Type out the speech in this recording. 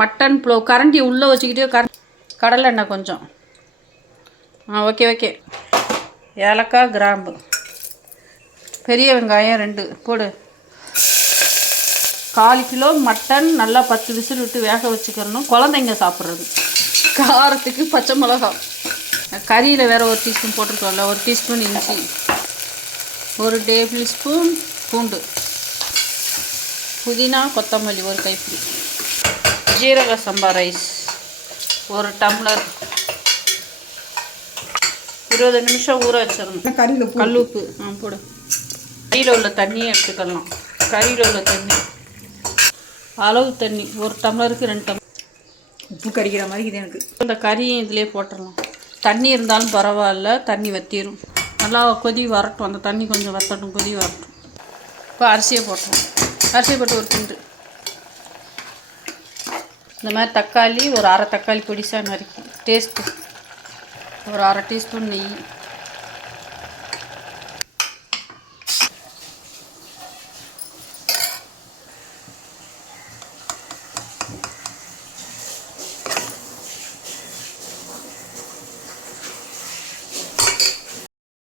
Mutton flow கரண்டி உள்ளே வச்சுக்கிட்டே கடலை எண்ணெய் கொஞ்சம். ஓகே. ஏலக்காய், கிராம்பு, பெரிய வெங்காயம் 2 போடு. 1/4 கிலோ மட்டன் நல்லா 10 விசில் விட்டு வேக வச்சுக்கிறணும். குழந்தைங்க சாப்பிட்றது. காரத்துக்கு பச்சை மிளகா. கறியில் வேறு 1 டீஸ்பூன் போட்டிருக்கோம்ல, 1 டீஸ்பூன் இஞ்சி, 1 டேபிள் ஸ்பூன் பூண்டு, புதினா, கொத்தமல்லி 1 கைப்பிடி, ஜீரக சம்பா ரைஸ் 1 டம்ளர். 20 நிமிஷம் ஊற வச்சிடணும். கல் உப்பு போடு. கறியில் உள்ள தண்ணியை எடுத்துக்கலாம். கறியில் உள்ள தண்ணி அளவு தண்ணி 1 டம்ளருக்கு 2 டம்ளர். உப்பு கறிக்கிற மாதிரி இது எனக்கு. இந்த கறியும் இதிலே போட்டுடலாம். தண்ணி இருந்தாலும் பரவாயில்ல, தண்ணி வற்றிடும். நல்லா கொதி வரட்டும். அந்த தண்ணி கொஞ்சம் வற்றட்டும், கொதி வரட்டும். இப்போ அரிசியை போட்டுருவோம். அரிசியை போட்டு ஒரு கிண்டு. இந்த மாதிரி தக்காளி ஒரு 1/2 தக்காளி பொடிசாக நறுக்கி டேஸ்ட்டு. ஒரு 1/2 டீஸ்பூன் நெய்,